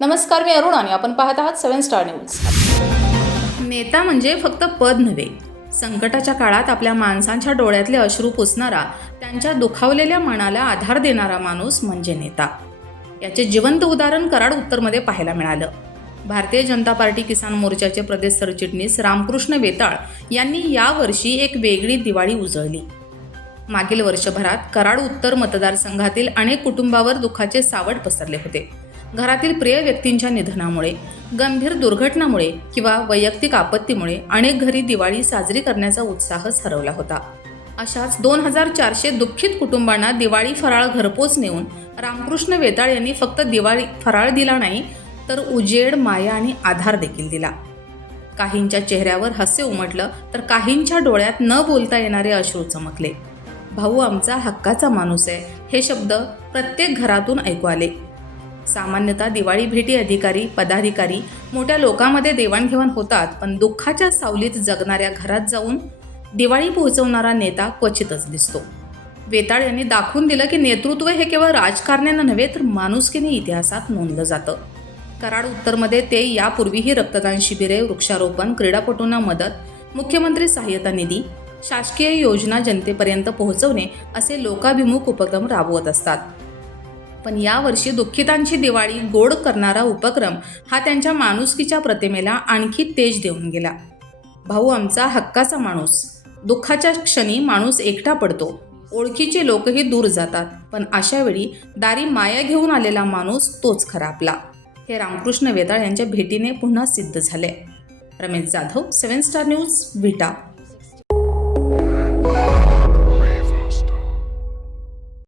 नमस्कार मी अरुण आणि आपण पाहत आहात सेव्हन स्टार न्यूज. नेता म्हणजे फक्त पद नव्हे संकटाच्या काळात आपल्या माणसांच्या डोळ्यातले अश्रू पुसणारा त्यांच्या दुखावलेल्या मनाला आधार देणारा माणूस म्हणजे नेता. याचे जिवंत उदाहरण कराड उत्तरमध्ये पाहायला मिळालं. भारतीय जनता पार्टी किसान मोर्चाचे प्रदेश सरचिटणीस रामकृष्ण वेताळ यांनी यावर्षी एक वेगळी दिवाळी उजळली. मागील वर्षभरात कराड उत्तर मतदारसंघातील अनेक कुटुंबावर दुःखाचे सावट पसरले होते. घरातील प्रिय व्यक्तींच्या निधनामुळे गंभीर दुर्घटनामुळे किंवा वैयक्तिक आपत्तीमुळे अनेक घरी दिवाळी साजरी करण्याचा उत्साहच हरवला होता. अशाच दोन हजार चारशे दुःखित कुटुंबांना दिवाळी फराळ घरपोच नेऊन रामकृष्ण वेताळ यांनी फक्त दिवाळी फराळ दिला नाही तर उजेड माया आणि आधार देखील दिला. काहींच्या चेहऱ्यावर हास्य उमटलं तर काहींच्या डोळ्यात न बोलता येणारे अश्रू चमकले. भाऊ आमचा हक्काचा माणूस आहे हे शब्द प्रत्येक घरातून ऐकू आले. सामान्यतः दिवाळी भेटी अधिकारी पदाधिकारी मोठ्या लोकांमध्ये देवाणघेवाण होतात पण दुःखाच्या सावलीत जगणाऱ्या घरात जाऊन दिवाळी पोहोचवणारा नेता क्वचितच दिसतो. वेताळ यांनी दाखवून दिलं की नेतृत्व हे केवळ राजकारण्यानं नव्हे तर माणुसकीने इतिहासात नोंदलं जातं. कराड उत्तरमध्ये ते यापूर्वीही रक्तदान शिबिरे वृक्षारोपण क्रीडापटूंना मदत मुख्यमंत्री सहाय्यता निधी शासकीय योजना जनतेपर्यंत पोहोचवणे असे लोकाभिमुख उपक्रम राबवत असतात. पण यावर्षी दुःखितांची दिवाळी गोड करणारा उपक्रम हा त्यांच्या माणुसकीच्या प्रतिमेला आणखी तेज देऊन गेला. भाऊ आमचा हक्काचा माणूस. दुःखाच्या क्षणी माणूस एकटा पडतो. ओळखीचे लोकही दूर जातात. पण अशा वेळी दारी माया घेऊन आलेला माणूस तोच खरा आपला हे रामकृष्ण वेताळ यांच्या भेटीने पुन्हा सिद्ध झाले. Ramesh Jadhav seven star news Vita.